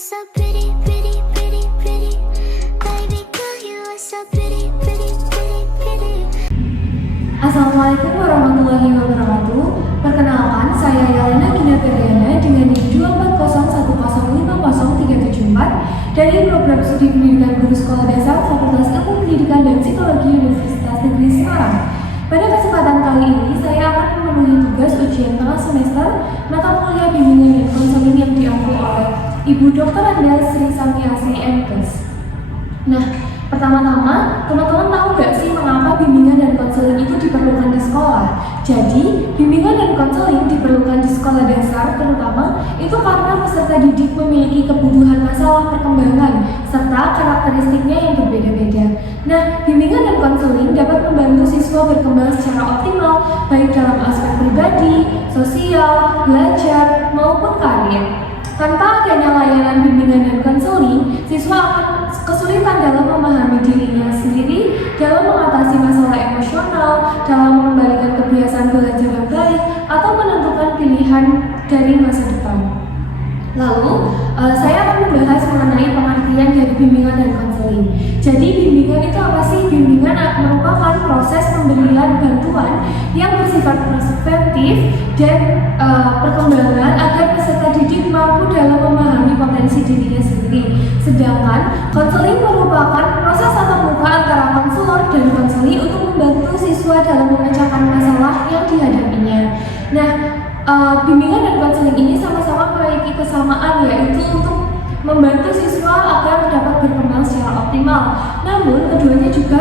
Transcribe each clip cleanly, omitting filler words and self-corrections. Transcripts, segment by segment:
so pretty, pretty, pretty, pretty. Baby girl, you are so pretty, pretty, pretty, pretty. Assalamualaikum warahmatullahi wabarakatuh. Perkenalkan, saya Yelena Ginatariana dengan NIM 241050374 dari Program Studi Pendidikan Guru Sekolah Dasar Fakultas Ilmu Pendidikan dan Psikologi Universitas Negeri Semarang. Pada kesempatan kali ini, saya akan memenuhi tugas ujian tengah semester mata kuliah bimbingan dan konseling yang diampu oleh Ibu Dr. Anda Sri Samyasi MKes. Nah, pertama-tama, teman-teman tahu gak sih mengapa bimbingan dan konseling itu diperlukan di sekolah? Jadi, bimbingan dan konseling diperlukan di sekolah dasar terutama itu karena peserta didik memiliki kebutuhan masalah perkembangan serta karakteristiknya yang berbeda-beda. Nah, bimbingan dan konseling dapat membantu siswa berkembang secara optimal baik dalam aspek pribadi, sosial, belajar, maupun karir. Tanpa adanya layanan bimbingan dan konseling, siswa akan kesulitan dalam memahami dirinya sendiri, dalam mengatasi masalah emosional, dalam mengembalikan kebiasaan belajar yang baik, atau menentukan pilihan dari masa depan. Lalu, saya akan membahas mengenai pengertian dari bimbingan dan konseling. Jadi, bimbingan itu apa sih? Bimbingan merupakan proses pemberian bantuan yang bersifat preventif dan perkembangan agar peserta didik mampu dalam memahami potensi dirinya sendiri. Sedangkan, konseling merupakan proses tatap muka antara konselor dan konseli untuk membantu siswa dalam memecahkan masalah yang dihadapinya. Nah, bimbingan dan konseling ini sama-sama memiliki kesamaan, yaitu untuk membantu siswa agar dapat berkembang secara optimal. Namun keduanya juga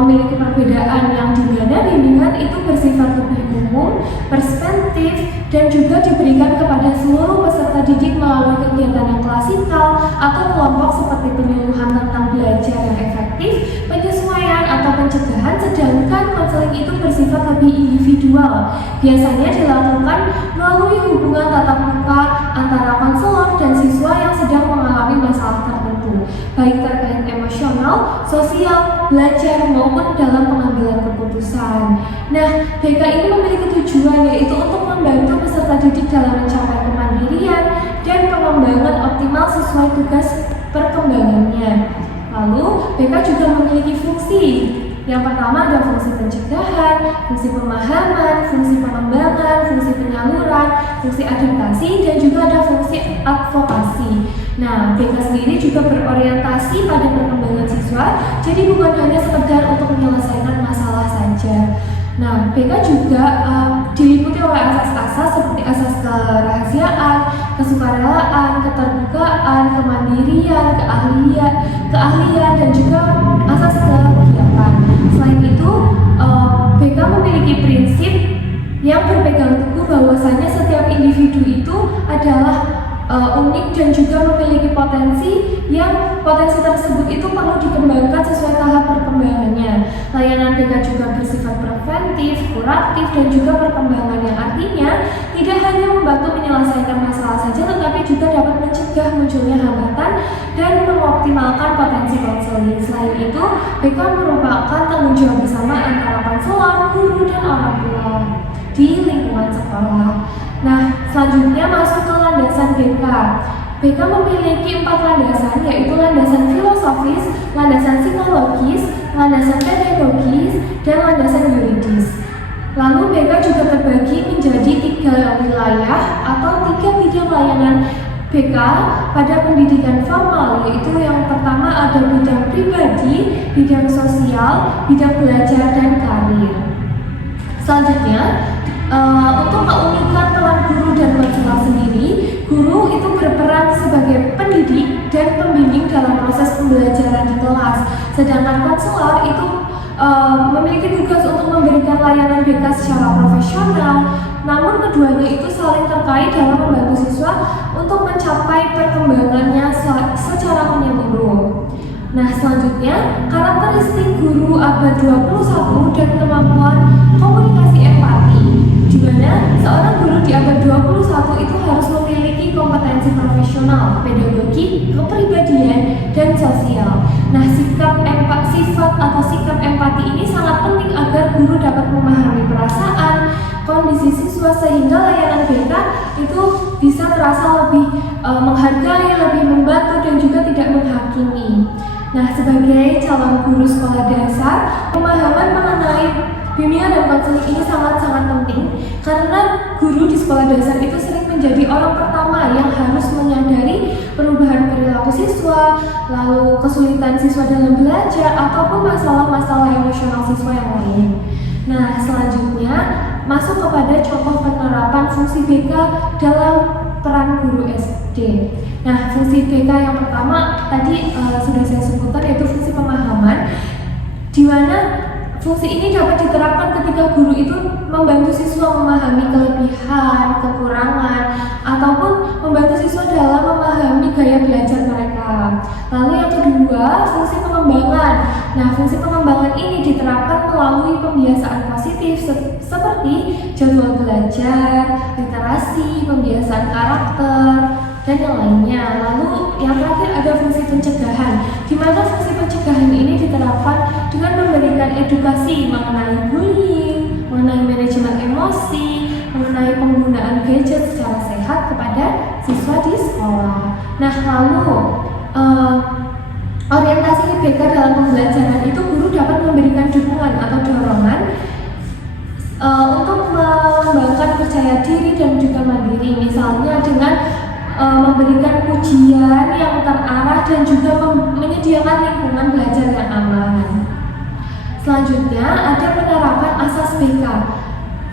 memiliki perbedaan yang dimana bimbingan itu bersifat lebih umum, perspektif, dan juga diberikan kepada seluruh peserta didik melalui kegiatan yang klasikal atau kelompok seperti penyuluhan tentang belajar yang efektif, penyesuaian atau pencegahan, sedangkan konseling itu bersifat lebih individual. Biasanya dilakukan melalui hubungan tatap muka antara konselor dan siswa yang sedang mengalami masalah tertentu, baik terkait emosional, sosial, belajar, maupun dalam pengambilan keputusan. Nah, BK ini memiliki tujuan yaitu untuk membantu peserta didik dalam mencapai kemandirian dan pengembangan optimal sesuai tugas perkembangannya. Lalu, BK juga memiliki fungsi. Yang pertama ada fungsi pencegahan, fungsi pemahaman, fungsi pengembangan, fungsi penyaluran, fungsi adaptasi, dan juga ada fungsi advokasi. Nah, BK sendiri juga berorientasi pada perkembangan siswa, jadi bukan hanya sekedar untuk menyelesaikan masalah saja. Nah, BK juga diliputi oleh asas-asas seperti asas kerahasiaan, kesukarelaan, keterbukaan, kemandirian, keahlian, dan juga asas kegiatan. Selain itu, BK memiliki prinsip yang berpegang teguh bahwasanya setiap individu itu adalah unik dan juga memiliki potensi yang potensi tersebut itu perlu dikembangkan sesuai tahap perkembangannya. Layanan BK juga bersifat preventif, kuratif, dan juga perkembangan yang artinya tidak hanya membantu menyelesaikan masalah saja, tetapi juga dapat mencegah munculnya hambatan dan mengoptimalkan potensi konseling. Selain itu, BK merupakan tanggung jawab bersama antara konselor, guru, dan orang tua di lingkungan sekolah. Nah, selanjutnya masuk ke landasan BK. BK memiliki 4 landasan, yaitu landasan filosofis, landasan psikologis, landasan pedagogis, dan landasan yuridis. Lalu BK juga terbagi menjadi 3 wilayah atau 3 bidang layanan BK pada pendidikan formal, yaitu yang pertama ada bidang pribadi, bidang sosial, bidang belajar, dan karir. Selanjutnya, untuk keunikan peran guru dan konselor sendiri, guru itu berperan sebagai pendidik dan pembimbing dalam proses pembelajaran di kelas, sedangkan konselor itu memiliki tugas untuk memberikan layanan BK secara profesional. Namun keduanya itu saling terkait dalam membantu siswa untuk mencapai perkembangannya secara menyeluruh. Nah, selanjutnya karakteristik guru abad 21 dan kemampuan komunikasi empati, di mana seorang guru di abad 21 itu harus memiliki kompetensi profesional, pedagogi, kepribadian, dan sosial. Nah, sifat empati ini sangat penting agar guru dapat memahami perasaan, kondisi siswa sehingga layanan BK itu bisa terasa lebih menghargai, lebih ini. Nah, sebagai calon guru sekolah dasar, pemahaman mengenai bimbingan dan konseling ini sangat-sangat penting karena guru di sekolah dasar itu sering menjadi orang pertama yang harus menyadari perubahan perilaku siswa, lalu kesulitan siswa dalam belajar, ataupun masalah-masalah emosional siswa yang lain. Nah, selanjutnya masuk kepada contoh penerapan fungsi BK dalam peran guru SD. Nah, fungsi BK yang pertama tadi sudah saya sebutkan, yaitu fungsi pemahaman, di mana fungsi ini dapat diterapkan ketika guru itu membantu siswa memahami kelebihan, kekurangan, ataupun membantu siswa dalam memahami gaya belajar mereka. Lalu yang kedua, fungsi pengembangan. Nah, fungsi pengembangan ini diterapkan melalui pembiasaan positif seperti jadwal belajar, literasi, pembiasaan karakter, dan yang lainnya. Lalu yang terakhir ada fungsi pencegahan, di mana fungsi pencegahan ini diterapkan dengan memberikan edukasi mengenai bullying, mengenai manajemen emosi, mengenai penggunaan gadget secara sehat kepada siswa di sekolah. Nah, lalu orientasi IPK dalam pembelajaran itu guru dapat memberikan dukungan atau dorongan untuk mengembangkan percaya diri dan juga mandiri, misalnya dengan memberikan pujian yang terarah dan juga menyediakan lingkungan belajar yang aman. Selanjutnya ada penerapan asas BK.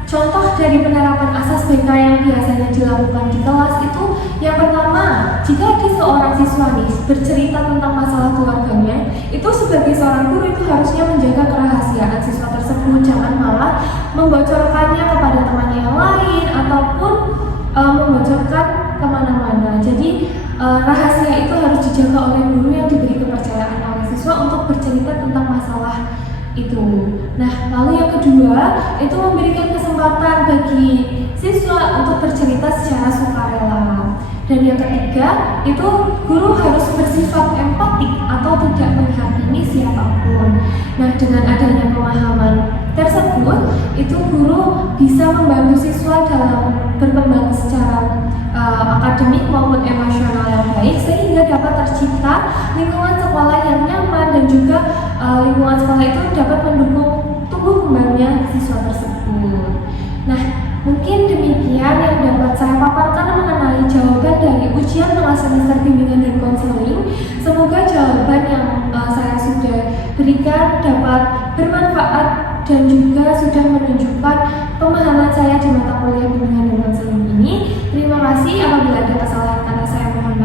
Contoh dari penerapan asas BK yang biasanya dilakukan di kelas itu, yang pertama, jika ada seorang siswa nih bercerita tentang masalah keluarganya, itu sebagai seorang guru itu harusnya menjaga kerahasiaan siswa tersebut, jangan malah membocorkannya kepada temannya yang lain ataupun membocorkan kemana-mana. Jadi rahasia itu harus dijaga oleh guru yang diberi kepercayaan oleh siswa untuk bercerita tentang masalah itu. Nah, lalu yang kedua itu memberikan kesempatan bagi siswa untuk bercerita secara sukarela. Dan yang ketiga itu guru harus bersifat empatik atau tidak menghakimi siapapun. Nah, dengan adanya pemahaman tersebut itu guru bisa membantu siswa dalam berkembang secara akademik maupun emosional yang baik, sehingga dapat tercipta lingkungan sekolah yang nyaman dan juga lingkungan sekolah itu dapat mendukung tumbuh kembangnya siswa tersebut. Nah, mungkin demikian yang dapat saya paparkan mengenai jawaban dari ujian tengah semester bimbingan dan konseling. Semoga jawaban yang saya sudah berikan dapat bermanfaat dan juga sudah menunjukkan pemahaman saya di mata kuliah bimbingan dan konseling ini. Terima kasih. Apabila ada kesalahan kata saya mohon